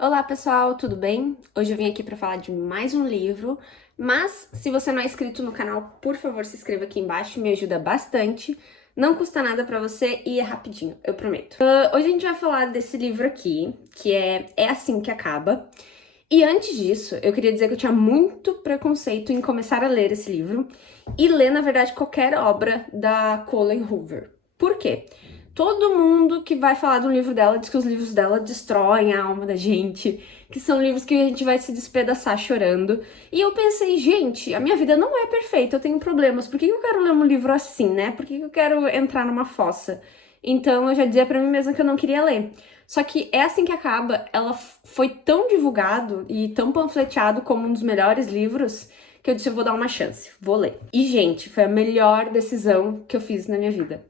Olá pessoal, tudo bem? Hoje eu vim aqui para falar de mais um livro, mas se você não é inscrito no canal, por favor se inscreva aqui embaixo, me ajuda bastante. Não custa nada para você e é rapidinho, eu prometo. Hoje a gente vai falar desse livro aqui, que é Assim que Acaba. E antes disso, eu queria dizer que eu tinha muito preconceito em começar a ler esse livro e ler, na verdade, qualquer obra da Colleen Hoover. Por quê? Todo mundo que vai falar do livro dela diz que os livros dela destroem a alma da gente, que são livros que a gente vai se despedaçar chorando. E eu pensei, gente, a minha vida não é perfeita, eu tenho problemas, por que eu quero ler um livro assim, né? Por que eu quero entrar numa fossa? Então eu já dizia pra mim mesma que eu não queria ler. Só que É Assim que Acaba, ela foi tão divulgado e tão panfleteado como um dos melhores livros que eu disse, eu vou dar uma chance, vou ler. E, gente, foi a melhor decisão que eu fiz na minha vida.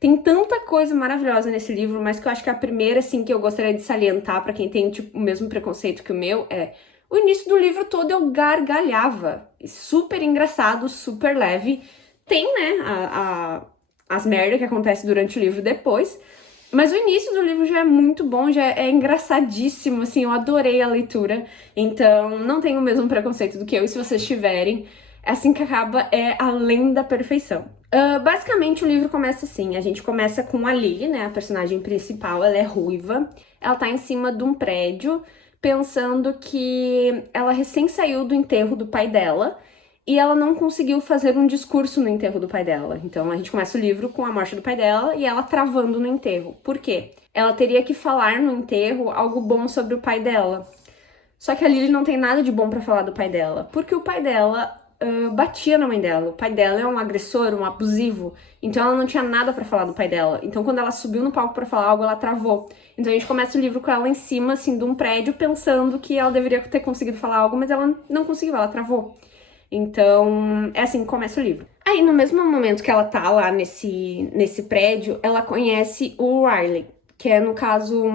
Tem tanta coisa maravilhosa nesse livro, mas que eu acho que a primeira, assim, que eu gostaria de salientar pra quem tem, tipo, o mesmo preconceito que o meu é o início do livro todo eu gargalhava. Super engraçado, super leve. Tem, né, as merdas que acontecem durante o livro depois, mas o início do livro já é muito bom, já é engraçadíssimo, assim, eu adorei a leitura. Então, não tenho o mesmo preconceito do que eu, e se vocês tiverem, Assim que Acaba é além da perfeição. Basicamente, o livro começa assim, a gente começa com a Lily, né, a personagem principal, ela é ruiva, ela tá em cima de um prédio, pensando que ela recém saiu do enterro do pai dela, e ela não conseguiu fazer um discurso no enterro do pai dela. Então a gente começa o livro com a morte do pai dela e ela travando no enterro. Por quê? Ela teria que falar no enterro algo bom sobre o pai dela. Só que a Lily não tem nada de bom pra falar do pai dela, porque o pai dela batia na mãe dela. O pai dela é um agressor, um abusivo, então ela não tinha nada pra falar do pai dela. Então quando ela subiu no palco pra falar algo, ela travou. Então a gente começa o livro com ela em cima, assim, de um prédio, pensando que ela deveria ter conseguido falar algo, mas ela não conseguiu, ela travou. Então, é assim que começa o livro. Aí, no mesmo momento que ela tá lá nesse prédio, ela conhece o Riley, que é, no caso,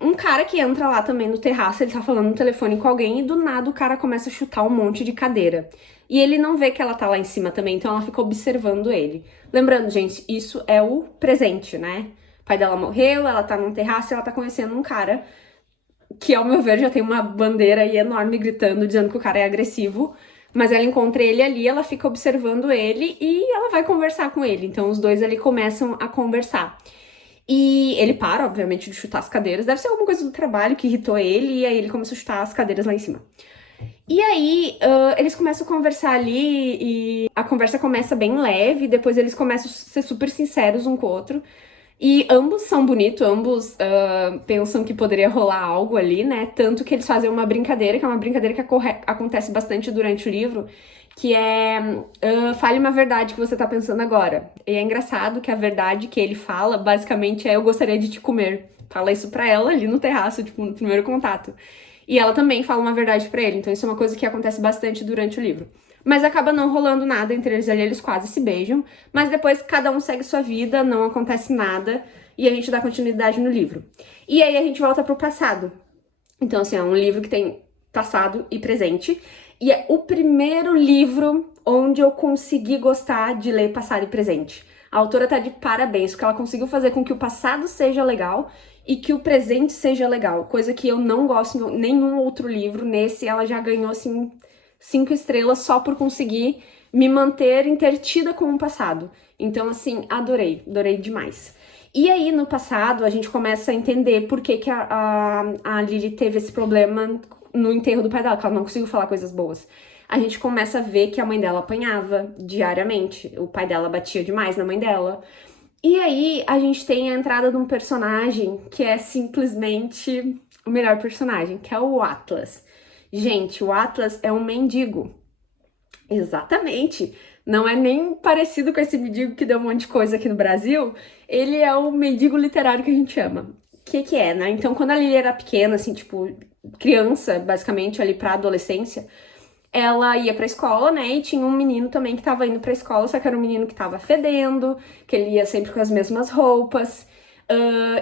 um cara que entra lá também no terraço, ele tá falando no telefone com alguém e do nada o cara começa a chutar um monte de cadeira. E ele não vê que ela tá lá em cima também, então ela fica observando ele. Lembrando, gente, isso é o presente, né? O pai dela morreu, ela tá num terraço e ela tá conhecendo um cara que, ao meu ver, já tem uma bandeira aí enorme gritando, dizendo que o cara é agressivo. Mas ela encontra ele ali, ela fica observando ele e ela vai conversar com ele. Então os dois ali começam a conversar. E ele para, obviamente, de chutar as cadeiras. Deve ser alguma coisa do trabalho que irritou ele, e aí ele começa a chutar as cadeiras lá em cima. E aí, eles começam a conversar ali, e a conversa começa bem leve, depois eles começam a ser super sinceros um com o outro. E ambos são bonitos, ambos pensam que poderia rolar algo ali, né? Tanto que eles fazem uma brincadeira, que é uma brincadeira que acontece bastante durante o livro, que é fale uma verdade que você tá pensando agora. E é engraçado que a verdade que ele fala, basicamente, é eu gostaria de te comer. Fala isso pra ela ali no terraço, tipo, no primeiro contato. E ela também fala uma verdade pra ele, então isso é uma coisa que acontece bastante durante o livro. Mas acaba não rolando nada entre eles ali, eles quase se beijam, mas depois cada um segue sua vida, não acontece nada, e a gente dá continuidade no livro. E aí a gente volta pro passado. Então, assim, é um livro que tem passado e presente, e é o primeiro livro onde eu consegui gostar de ler passado e presente. A autora tá de parabéns, porque ela conseguiu fazer com que o passado seja legal e que o presente seja legal, coisa que eu não gosto em nenhum outro livro. Nesse, ela já ganhou, assim, 5 estrelas só por conseguir me manter entretida com o passado. Então, assim, adorei demais. E aí, no passado, a gente começa a entender por que, que a Lily teve esse problema no enterro do pai dela, que ela não conseguiu falar coisas boas. A gente começa a ver que a mãe dela apanhava diariamente, o pai dela batia demais na mãe dela. E aí, a gente tem a entrada de um personagem que é simplesmente o melhor personagem, que é o Atlas. Gente, o Atlas é um mendigo. Exatamente. Não é nem parecido com esse mendigo que deu um monte de coisa aqui no Brasil. Ele é o mendigo literário que a gente ama. O que é, né? Então, quando a Lily era pequena, assim, tipo, criança, basicamente, ali pra adolescência, ela ia pra escola, né? E tinha um menino também que tava indo pra escola, só que era um menino que tava fedendo, que ele ia sempre com as mesmas roupas.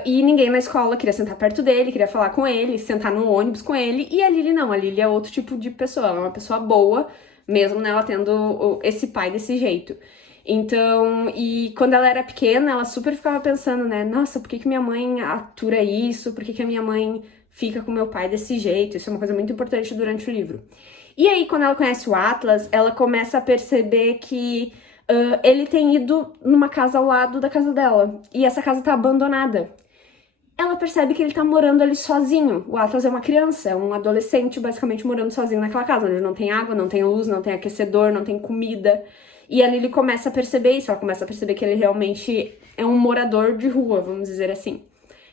E ninguém na escola queria sentar perto dele, queria falar com ele, sentar no ônibus com ele. E a Lily não, a Lily é outro tipo de pessoa, ela é uma pessoa boa, mesmo nela tendo esse pai desse jeito. Então, e quando ela era pequena, ela super ficava pensando, né? Nossa, por que minha mãe atura isso? Por que a minha mãe fica com meu pai desse jeito. Isso é uma coisa muito importante durante o livro. E aí, quando ela conhece o Atlas, ela começa a perceber que ele tem ido numa casa ao lado da casa dela. E essa casa tá abandonada. Ela percebe que ele tá morando ali sozinho. O Atlas é uma criança, é um adolescente basicamente morando sozinho naquela casa, onde não tem água, não tem luz, não tem aquecedor, não tem comida. E ali ele começa a perceber isso, ela começa a perceber que ele realmente é um morador de rua, vamos dizer assim.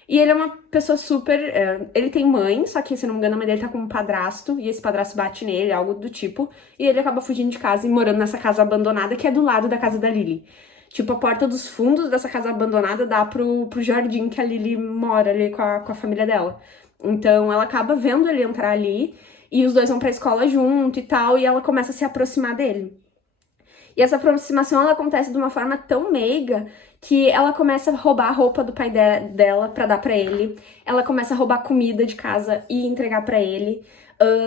E ele é uma pessoa super... ele tem mãe, só que, se não me engano, a mãe dele tá com um padrasto, e esse padrasto bate nele, algo do tipo, e ele acaba fugindo de casa e morando nessa casa abandonada, que é do lado da casa da Lily. Tipo, a porta dos fundos dessa casa abandonada dá pro jardim que a Lily mora ali com a família dela. Então, ela acaba vendo ele entrar ali, e os dois vão pra escola junto e tal, e ela começa a se aproximar dele. E essa aproximação, ela acontece de uma forma tão meiga que ela começa a roubar a roupa do pai dela pra dar pra ele. Ela começa a roubar comida de casa e entregar pra ele.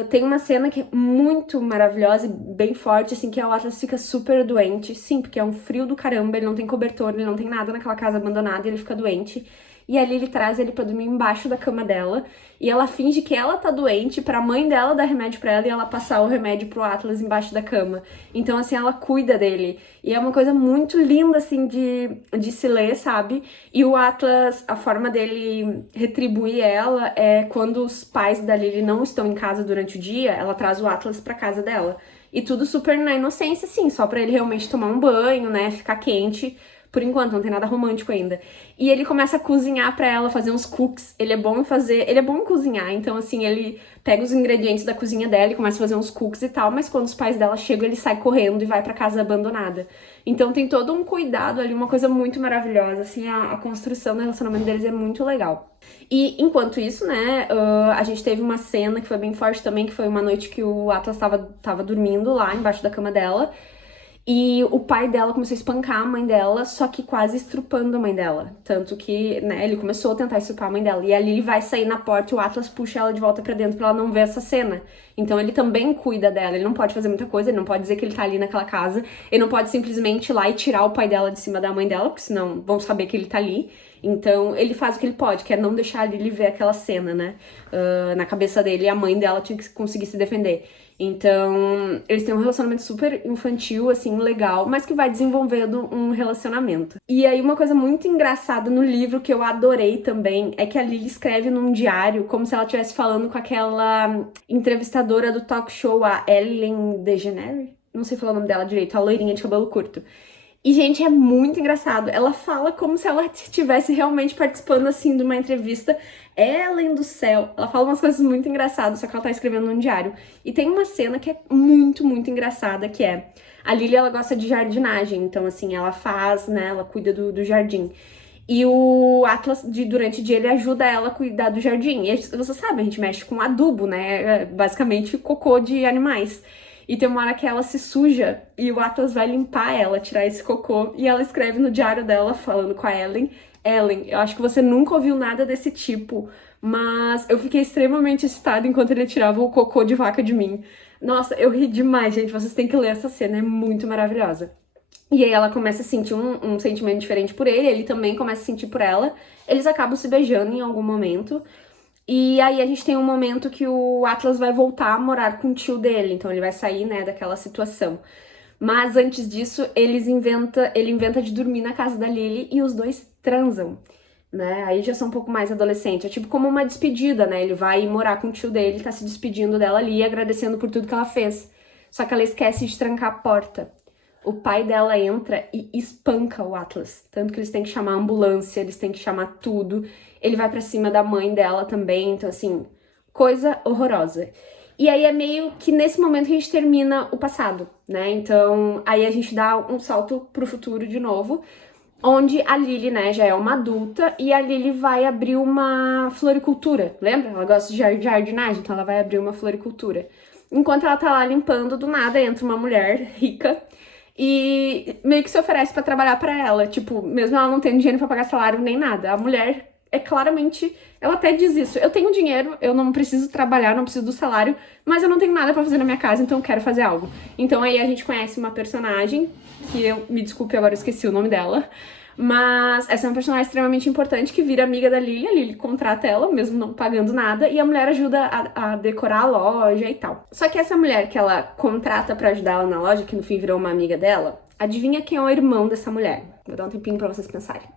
Tem uma cena que é muito maravilhosa e bem forte, assim, que o Atlas fica super doente. Sim, porque é um frio do caramba, ele não tem cobertor, ele não tem nada naquela casa abandonada e ele fica doente. E ali ele traz ele pra dormir embaixo da cama dela. E ela finge que ela tá doente pra mãe dela dar remédio pra ela e ela passar o remédio pro Atlas embaixo da cama. Então, assim, ela cuida dele. E é uma coisa muito linda, assim, de se ler, sabe? E o Atlas, a forma dele retribuir ela é quando os pais da Lily não estão em casa durante o dia, ela traz o Atlas pra casa dela. E tudo super na inocência, assim, só pra ele realmente tomar um banho, né, ficar quente. Por enquanto, não tem nada romântico ainda. E ele começa a cozinhar pra ela, fazer uns cookies. Ele é bom em cozinhar. Então, assim, ele pega os ingredientes da cozinha dela e começa a fazer uns cookies e tal. Mas quando os pais dela chegam, ele sai correndo e vai pra casa abandonada. Então tem todo um cuidado ali, uma coisa muito maravilhosa. Assim, a construção do relacionamento deles é muito legal. E enquanto isso, né, a gente teve uma cena que foi bem forte também, que foi uma noite que o Atlas tava dormindo lá embaixo da cama dela. E o pai dela começou a espancar a mãe dela, só que quase estrupando a mãe dela. Tanto que, né, ele começou a tentar estrupar a mãe dela. E ali ele vai sair na porta e o Atlas puxa ela de volta pra dentro pra ela não ver essa cena. Então ele também cuida dela, ele não pode fazer muita coisa, ele não pode dizer que ele tá ali naquela casa. Ele não pode simplesmente ir lá e tirar o pai dela de cima da mãe dela, porque senão vão saber que ele tá ali. Então ele faz o que ele pode, que é não deixar a Lily ver aquela cena, né? Na cabeça dele, a mãe dela tinha que conseguir se defender. Então, eles têm um relacionamento super infantil, assim, legal, mas que vai desenvolvendo um relacionamento. E aí, uma coisa muito engraçada no livro, que eu adorei também, é que a Lily escreve num diário como se ela estivesse falando com aquela entrevistadora do talk show, a Ellen DeGeneres. Não sei falar o nome dela direito, a loirinha de cabelo curto. E, gente, é muito engraçado. Ela fala como se ela estivesse realmente participando, assim, de uma entrevista. Ellen do céu. Ela fala umas coisas muito engraçadas, só que ela tá escrevendo num diário. E tem uma cena que é muito, muito engraçada, que é... A Lily, ela gosta de jardinagem. Então, assim, ela faz, né? Ela cuida do jardim. E o Atlas, durante o dia, ele ajuda ela a cuidar do jardim. E você sabe, a gente mexe com adubo, né? Basicamente, cocô de animais. E tem uma hora que ela se suja e o Atlas vai limpar ela, tirar esse cocô. E ela escreve no diário dela, falando com a Ellen: Ellen, eu acho que você nunca ouviu nada desse tipo, mas eu fiquei extremamente excitada enquanto ele tirava o cocô de vaca de mim. Nossa, eu ri demais, gente. Vocês têm que ler essa cena, é muito maravilhosa. E aí ela começa a sentir um sentimento diferente por ele também começa a sentir por ela. Eles acabam se beijando em algum momento. E aí a gente tem um momento que o Atlas vai voltar a morar com o tio dele, então ele vai sair, né, daquela situação. Mas antes disso, ele inventa de dormir na casa da Lily e os dois transam, né? Aí já são um pouco mais adolescentes, é tipo como uma despedida, né? Ele vai morar com o tio dele, tá se despedindo dela ali, agradecendo por tudo que ela fez. Só que ela esquece de trancar a porta. O pai dela entra e espanca o Atlas. Tanto que eles têm que chamar a ambulância, eles têm que chamar tudo. Ele vai pra cima da mãe dela também, então assim, coisa horrorosa. E aí é meio que nesse momento que a gente termina o passado, né? Então, aí a gente dá um salto pro futuro de novo, onde a Lily, né, já é uma adulta e a Lily vai abrir uma floricultura, lembra? Ela gosta de jardinagem, então ela vai abrir uma floricultura. Enquanto ela tá lá limpando, do nada entra uma mulher rica e meio que se oferece pra trabalhar pra ela, tipo, mesmo ela não tendo dinheiro pra pagar salário nem nada. A mulher é claramente, ela até diz isso: eu tenho dinheiro, eu não preciso trabalhar, não preciso do salário, mas eu não tenho nada pra fazer na minha casa, então eu quero fazer algo. Então aí a gente conhece uma personagem, que me desculpe, agora eu esqueci o nome dela, Mas essa é uma personagem extremamente importante que vira amiga da Lily. A Lily contrata ela, mesmo não pagando nada, e a mulher ajuda a decorar a loja e tal. Só que essa mulher que ela contrata pra ajudar ela na loja, que no fim virou uma amiga dela, adivinha quem é o irmão dessa mulher? Vou dar um tempinho pra vocês pensarem.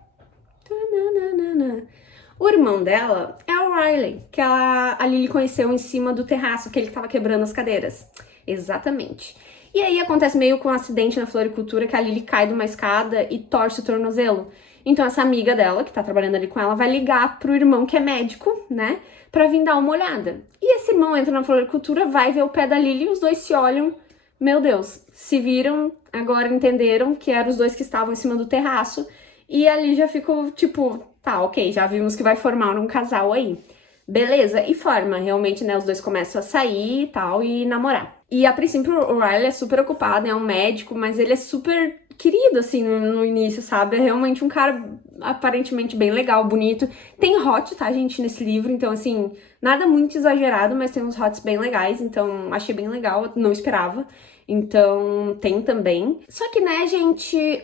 O irmão dela é o Riley, que a Lily conheceu em cima do terraço, que ele tava quebrando as cadeiras. Exatamente. E aí acontece meio com um acidente na floricultura, que a Lily cai de uma escada e torce o tornozelo. Então essa amiga dela, que tá trabalhando ali com ela, vai ligar pro irmão que é médico, né, pra vir dar uma olhada. E esse irmão entra na floricultura, vai ver o pé da Lily e os dois se olham. Meu Deus, se viram, agora entenderam que eram os dois que estavam em cima do terraço. E ali já ficou tipo, tá, ok, já vimos que vai formar um casal aí. Beleza, e forma, realmente, né, os dois começam a sair e tal, e namorar. E a princípio o Riley é super ocupado, é um médico, mas ele é super querido, assim, no início, sabe? É realmente um cara aparentemente bem legal, bonito. Tem hot, tá, gente, nesse livro, então, assim, nada muito exagerado, mas tem uns hots bem legais, então achei bem legal, não esperava. Então, tem também. Só que, né, gente,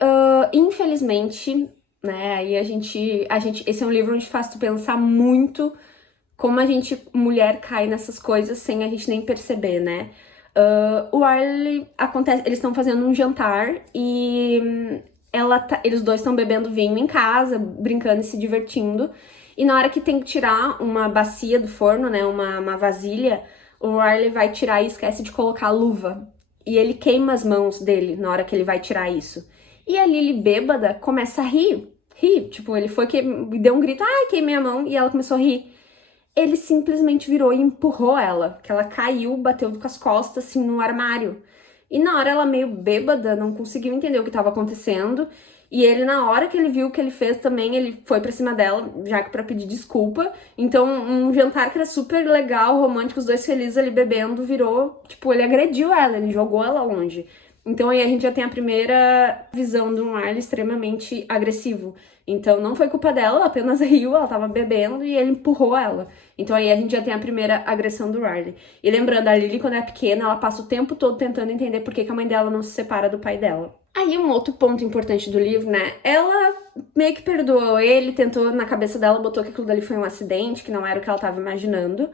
infelizmente, né, aí a gente, esse é um livro onde faz tu pensar muito como a gente, mulher, cai nessas coisas sem a gente nem perceber, né? O Riley, eles estão fazendo um jantar e eles dois estão bebendo vinho em casa, brincando e se divertindo. E na hora que tem que tirar uma bacia do forno, né, uma vasilha, o Riley vai tirar e esquece de colocar a luva. E ele queima as mãos dele na hora que ele vai tirar isso. E a Lily, bêbada, começa a rir. Tipo, ele foi que deu um grito, ai, queimei a mão, e ela começou a rir. Ele simplesmente virou e empurrou ela, que ela caiu, bateu com as costas, assim, no armário. E na hora ela meio bêbada, não conseguiu entender o que estava acontecendo. E ele, na hora que ele viu o que ele fez também, ele foi pra cima dela, já que pra pedir desculpa. Então, um jantar que era super legal, romântico, os dois felizes ali bebendo, virou, tipo, ele agrediu ela, ele jogou ela longe. Então aí a gente já tem a primeira visão de um Riley extremamente agressivo. Então não foi culpa dela, ela apenas riu, ela tava bebendo e ele empurrou ela. Então aí a gente já tem a primeira agressão do Riley. E lembrando, a Lily, quando é pequena, ela passa o tempo todo tentando entender por que a mãe dela não se separa do pai dela. Aí um outro ponto importante do livro, né? Ela meio que perdoou ele, tentou na cabeça dela, botou que aquilo dali foi um acidente, que não era o que ela tava imaginando.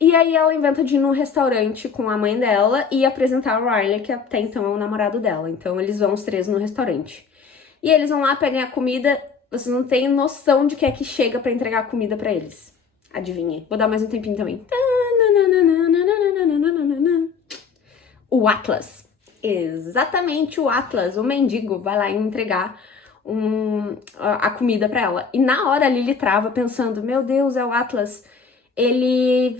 E aí ela inventa de ir num restaurante com a mãe dela e apresentar o Riley, que até então é o namorado dela. Então eles vão os três no restaurante. E eles vão lá, pegam a comida, vocês não têm noção de que é que chega pra entregar a comida pra eles. Adivinhem. Vou dar mais um tempinho também. O Atlas. Exatamente o Atlas, o mendigo, vai lá entregar a comida pra ela. E na hora a Lily trava pensando, meu Deus, é o Atlas. Ele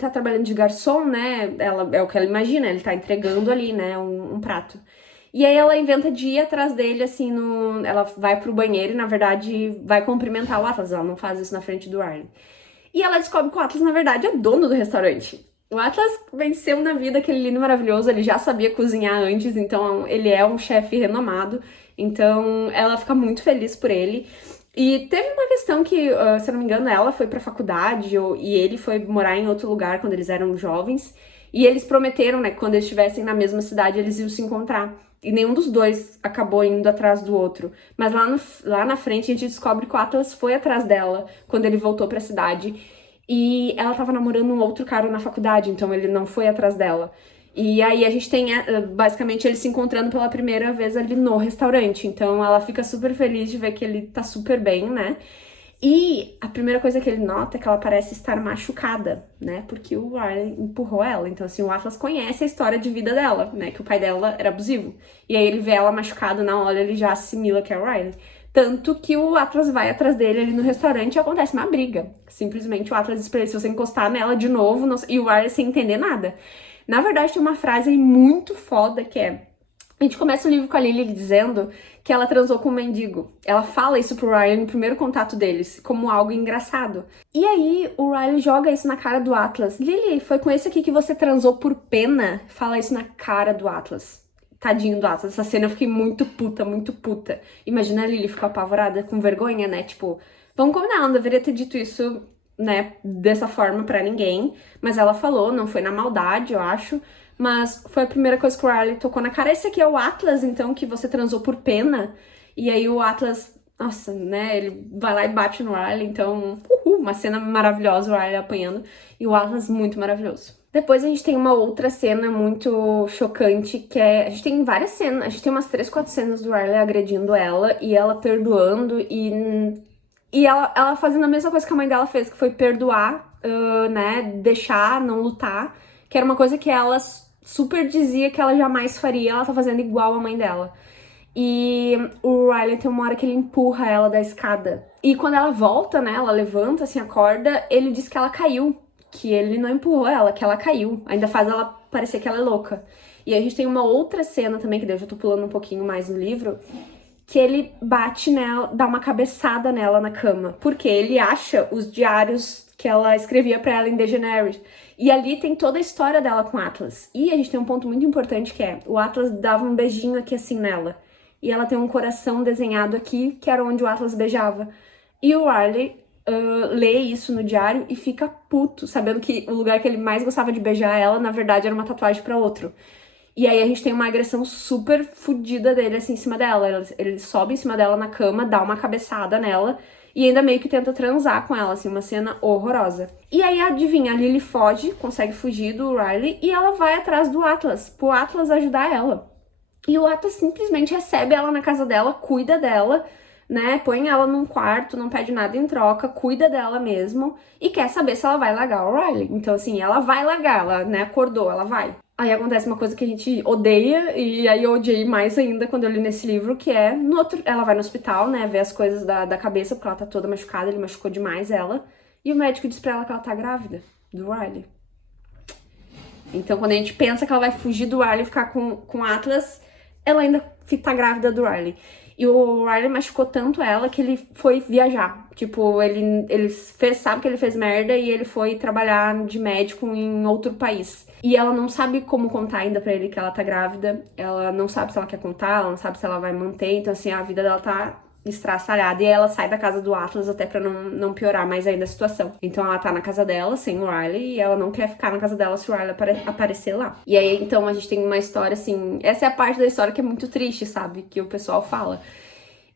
tá trabalhando de garçom, né? É o que ela imagina, ele tá entregando ali, né, um prato. E aí ela inventa de ir atrás dele, assim, ela vai pro banheiro e, na verdade, vai cumprimentar o Atlas. Ela não faz isso na frente do Arlen. E ela descobre que o Atlas, na verdade, é dono do restaurante. O Atlas venceu na vida aquele lindo maravilhoso, ele já sabia cozinhar antes, então ele é um chefe renomado. Então ela fica muito feliz por ele. E teve uma questão que, se eu não me engano, ela foi pra faculdade e ele foi morar em outro lugar quando eles eram jovens. E eles prometeram, né, que quando eles estivessem na mesma cidade, eles iam se encontrar. E nenhum dos dois acabou indo atrás do outro. Mas lá na frente a gente descobre que o Atlas foi atrás dela quando ele voltou pra cidade. E ela tava namorando um outro cara na faculdade, então ele não foi atrás dela. E aí a gente tem, basicamente, eles se encontrando pela primeira vez ali no restaurante. Então ela fica super feliz de ver que ele tá super bem, né? E a primeira coisa que ele nota é que ela parece estar machucada, né? Porque o Riley empurrou ela. Então, assim, o Atlas conhece a história de vida dela, né? Que o pai dela era abusivo. E aí ele vê ela machucada na hora, ele já assimila que é o Riley. Tanto que o Atlas vai atrás dele ali no restaurante e acontece uma briga. Simplesmente o Atlas diz pra ele, se você encostar nela de novo, e o Riley sem entender nada. Na verdade, tem uma frase aí muito foda que é... A gente começa o livro com a Lily dizendo que ela transou com um mendigo. Ela fala isso pro Riley no primeiro contato deles, como algo engraçado. E aí, o Riley joga isso na cara do Atlas. Lily, foi com esse aqui que você transou por pena? Fala isso na cara do Atlas. Tadinho do Atlas. Essa cena eu fiquei muito puta, muito puta. Imagina a Lily ficar apavorada, com vergonha, né? Tipo, vamos combinar, ela não deveria ter dito isso, né, dessa forma pra ninguém. Mas ela falou, não foi na maldade, eu acho. Mas foi a primeira coisa que o Riley tocou na cara. Esse aqui é o Atlas, então, que você transou por pena. E aí o Atlas, nossa, né, ele vai lá e bate no Riley, então, uma cena maravilhosa, o Riley apanhando, e o Atlas muito maravilhoso. Depois a gente tem uma outra cena muito chocante, que é... A gente tem várias cenas, a gente tem umas 3, 4 cenas do Riley agredindo ela, e ela perdoando, e ela fazendo a mesma coisa que a mãe dela fez, que foi perdoar, né, deixar, não lutar, que era uma coisa que ela super dizia que ela jamais faria, ela tá fazendo igual a mãe dela. E o Riley tem uma hora que ele empurra ela da escada. E quando ela volta, né, ela levanta, assim, acorda, ele diz que ela caiu, que ele não empurrou ela, que ela caiu. Ainda faz ela parecer que ela é louca. E a gente tem uma outra cena também, que daí eu já tô pulando um pouquinho mais no livro, que ele bate nela, dá uma cabeçada nela na cama, porque ele acha os diários que ela escrevia pra ela em Degeneres. E ali tem toda a história dela com o Atlas. E a gente tem um ponto muito importante que é, o Atlas dava um beijinho aqui assim nela. E ela tem um coração desenhado aqui, que era onde o Atlas beijava. E o Riley lê isso no diário e fica puto, sabendo que o lugar que ele mais gostava de beijar ela, na verdade, era uma tatuagem pra outro. E aí a gente tem uma agressão super fodida dele, assim, em cima dela. Ele sobe em cima dela na cama, dá uma cabeçada nela e ainda meio que tenta transar com ela, assim, uma cena horrorosa. E aí, adivinha, a Lily foge, consegue fugir do Riley e ela vai atrás do Atlas, pro Atlas ajudar ela. E o Atlas simplesmente recebe ela na casa dela, cuida dela, né, põe ela num quarto, não pede nada em troca, cuida dela mesmo e quer saber se ela vai largar o Riley. Então, assim, ela vai largar, ela, né, acordou, ela vai. Aí acontece uma coisa que a gente odeia, e aí eu odiei mais ainda quando eu li nesse livro, que é, ela vai no hospital, né, ver as coisas da cabeça, porque ela tá toda machucada, ele machucou demais ela, e o médico diz pra ela que ela tá grávida do Riley. Então quando a gente pensa que ela vai fugir do Riley e ficar com Atlas, ela ainda tá grávida do Riley. E o Riley machucou tanto ela que ele foi viajar. Tipo, ele sabe que ele fez merda e ele foi trabalhar de médico em outro país. E ela não sabe como contar ainda pra ele que ela tá grávida. Ela não sabe se ela quer contar, ela não sabe se ela vai manter. Então, assim, a vida dela tá estraçalhada. E ela sai da casa do Atlas até pra não piorar mais ainda a situação. Então ela tá na casa dela, sem o Riley, e ela não quer ficar na casa dela se o Riley aparecer lá. E aí, então, a gente tem uma história, assim... Essa é a parte da história que é muito triste, sabe? Que o pessoal fala.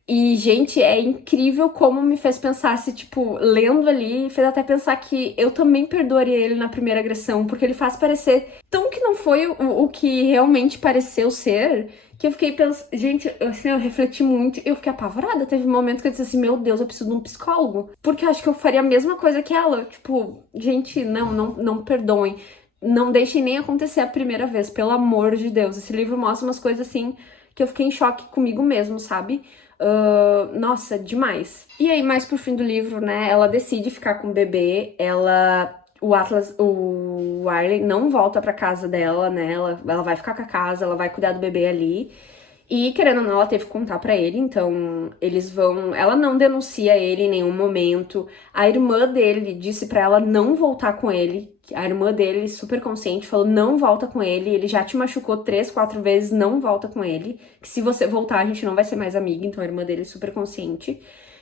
E, gente, é incrível como me fez pensar, se, tipo, lendo ali, fez até pensar que eu também perdoaria ele na primeira agressão, porque ele faz parecer tão que não foi o que realmente pareceu ser, que eu fiquei pensando, gente, assim, eu refleti muito, eu fiquei apavorada. Teve um momento que eu disse assim, meu Deus, eu preciso de um psicólogo, porque eu acho que eu faria a mesma coisa que ela. Tipo, gente, não perdoem. Não deixem nem acontecer a primeira vez, pelo amor de Deus. Esse livro mostra umas coisas, assim, que eu fiquei em choque comigo mesmo, sabe? Nossa, demais. E aí, mais pro fim do livro, né, ela decide ficar com o bebê, o Riley não volta pra casa dela, né, ela vai ficar com a casa, ela vai cuidar do bebê ali. E, querendo ou não, ela teve que contar pra ele, então ela não denuncia ele em nenhum momento. A irmã dele disse pra ela não voltar com ele. A irmã dele, super consciente, falou, não volta com ele já te machucou 3, 4 vezes, não volta com ele. Que se você voltar, a gente não vai ser mais amiga, então a irmã dele super consciente.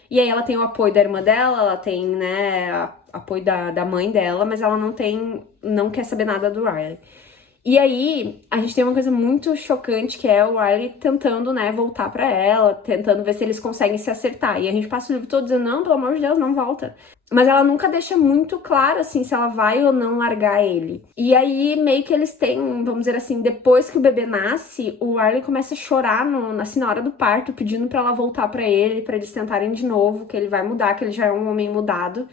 E aí ela tem o apoio da irmã dela, ela tem, né, apoio da mãe dela, mas ela não quer saber nada do Riley. E aí, a gente tem uma coisa muito chocante, que é o Riley tentando, né, voltar pra ela, tentando ver se eles conseguem se acertar. E a gente passa o livro todo dizendo, não, pelo amor de Deus, não volta. Mas ela nunca deixa muito claro, assim, se ela vai ou não largar ele. E aí, meio que eles têm, vamos dizer assim, depois que o bebê nasce, o Riley começa a chorar, assim, na hora do parto, pedindo pra ela voltar pra eles tentarem de novo, que ele vai mudar, que ele já é um homem mudado.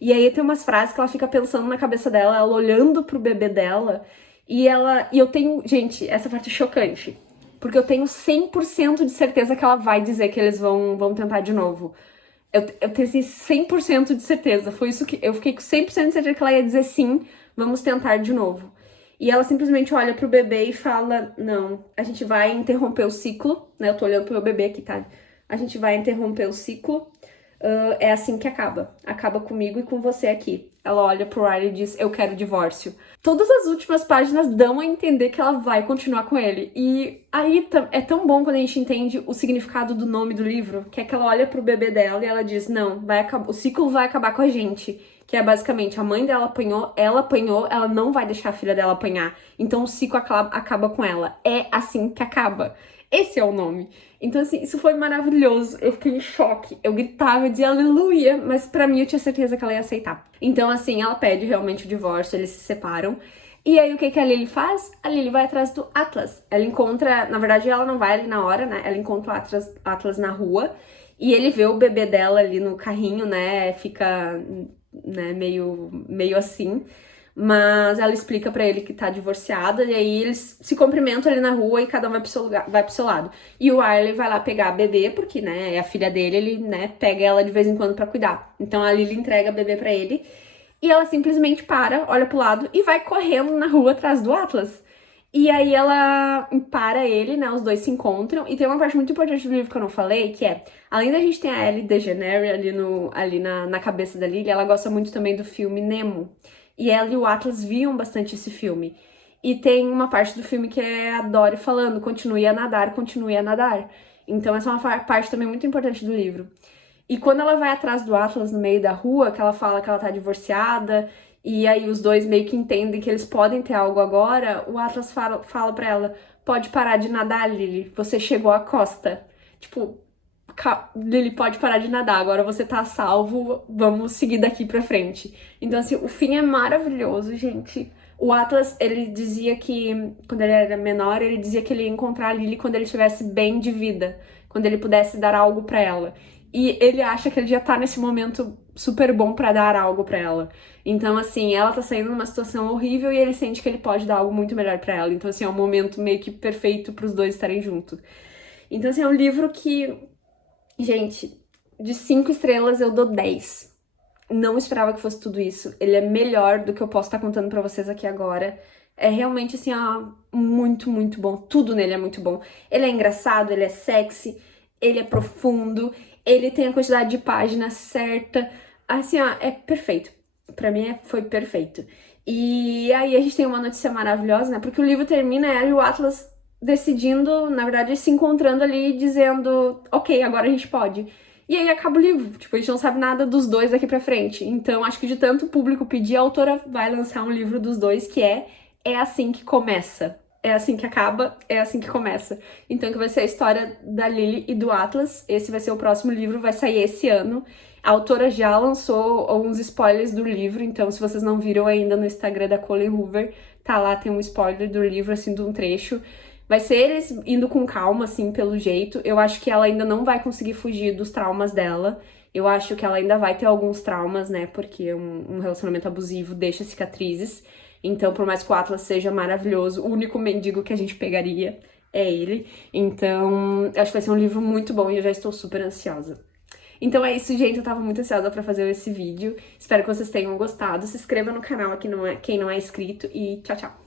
E aí tem umas frases que ela fica pensando na cabeça dela, ela olhando pro bebê dela, e eu tenho, gente, essa parte é chocante, porque eu tenho 100% de certeza que ela vai dizer que eles vão tentar de novo. Eu tenho assim, 100% de certeza, foi isso que eu fiquei com 100% de certeza que ela ia dizer sim, vamos tentar de novo. E ela simplesmente olha pro bebê e fala, não, a gente vai interromper o ciclo, né, eu tô olhando pro meu bebê aqui, tá? A gente vai interromper o ciclo, é assim que acaba comigo e com você aqui. Ela olha pro Riley e diz, eu quero divórcio. Todas as últimas páginas dão a entender que ela vai continuar com ele. E aí é tão bom quando a gente entende o significado do nome do livro, que é que ela olha pro bebê dela e ela diz, não, o ciclo vai acabar com a gente. Que é basicamente, a mãe dela apanhou, ela não vai deixar a filha dela apanhar. Então o ciclo acaba com ela. É assim que acaba. Esse é o nome. Então, assim, isso foi maravilhoso. Eu fiquei em choque. Eu gritava, eu dizia aleluia, mas pra mim eu tinha certeza que ela ia aceitar. Então, assim, ela pede realmente o divórcio, eles se separam. E aí, o que a Lily faz? A Lily vai atrás do Atlas. Ela encontra, na verdade, ela não vai ali na hora, né? Ela encontra o Atlas na rua. E ele vê o bebê dela ali no carrinho, né? Fica, né, meio assim. Mas ela explica pra ele que tá divorciada, e aí eles se cumprimentam ali na rua e cada um vai pro seu lado. E o Arlie vai lá pegar a bebê, porque, né, é a filha dele, ele, né, pega ela de vez em quando pra cuidar. Então a Lily entrega a bebê pra ele, e ela simplesmente para, olha pro lado e vai correndo na rua atrás do Atlas. E aí ela para ele, né, os dois se encontram, e tem uma parte muito importante do livro que eu não falei, que é, além da gente ter a Ellie DeGeneres ali na cabeça da Lily, ela gosta muito também do filme Nemo. E ela e o Atlas viam bastante esse filme. E tem uma parte do filme que é a Dory falando, continue a nadar, continue a nadar. Então essa é uma parte também muito importante do livro. E quando ela vai atrás do Atlas no meio da rua, que ela fala que ela tá divorciada, e aí os dois meio que entendem que eles podem ter algo agora, o Atlas fala pra ela, pode parar de nadar, Lily, você chegou à costa. Tipo, Lily, pode parar de nadar, agora você tá salvo, vamos seguir daqui pra frente. Então, assim, o fim é maravilhoso, gente. O Atlas, ele dizia que, quando ele era menor, ele dizia que ele ia encontrar a Lily quando ele estivesse bem de vida, quando ele pudesse dar algo pra ela. E ele acha que ele já tá nesse momento super bom pra dar algo pra ela. Então, assim, ela tá saindo numa situação horrível e ele sente que ele pode dar algo muito melhor pra ela. Então, assim, é um momento meio que perfeito pros dois estarem juntos. Então, assim, é um livro que, gente, de 5 estrelas eu dou 10. Não esperava que fosse tudo isso. Ele é melhor do que eu posso estar contando pra vocês aqui agora. É realmente, assim, ó, muito, muito bom. Tudo nele é muito bom. Ele é engraçado, ele é sexy, ele é profundo, ele tem a quantidade de páginas certa. Assim, ó, é perfeito. Pra mim foi perfeito. E aí a gente tem uma notícia maravilhosa, né? Porque o livro termina ela e o Atlas decidindo, na verdade, se encontrando ali e dizendo, ok, agora a gente pode. E aí acaba o livro, tipo, a gente não sabe nada dos dois daqui pra frente. Então, acho que de tanto público pedir, a autora vai lançar um livro dos dois que É Assim Que Começa. É assim que acaba, é assim que começa. Então, que vai ser a história da Lily e do Atlas. Esse vai ser o próximo livro, vai sair esse ano. A autora já lançou alguns spoilers do livro, então se vocês não viram ainda no Instagram da Colleen Hoover, tá lá, tem um spoiler do livro, assim, de um trecho. Vai ser eles indo com calma, assim, pelo jeito. Eu acho que ela ainda não vai conseguir fugir dos traumas dela. Eu acho que ela ainda vai ter alguns traumas, né? Porque um relacionamento abusivo deixa cicatrizes. Então, por mais que o Atlas seja maravilhoso, o único mendigo que a gente pegaria é ele. Então, acho que vai ser um livro muito bom e eu já estou super ansiosa. Então é isso, gente. Eu tava muito ansiosa pra fazer esse vídeo. Espero que vocês tenham gostado. Se inscreva no canal aqui quem não é inscrito e tchau, tchau!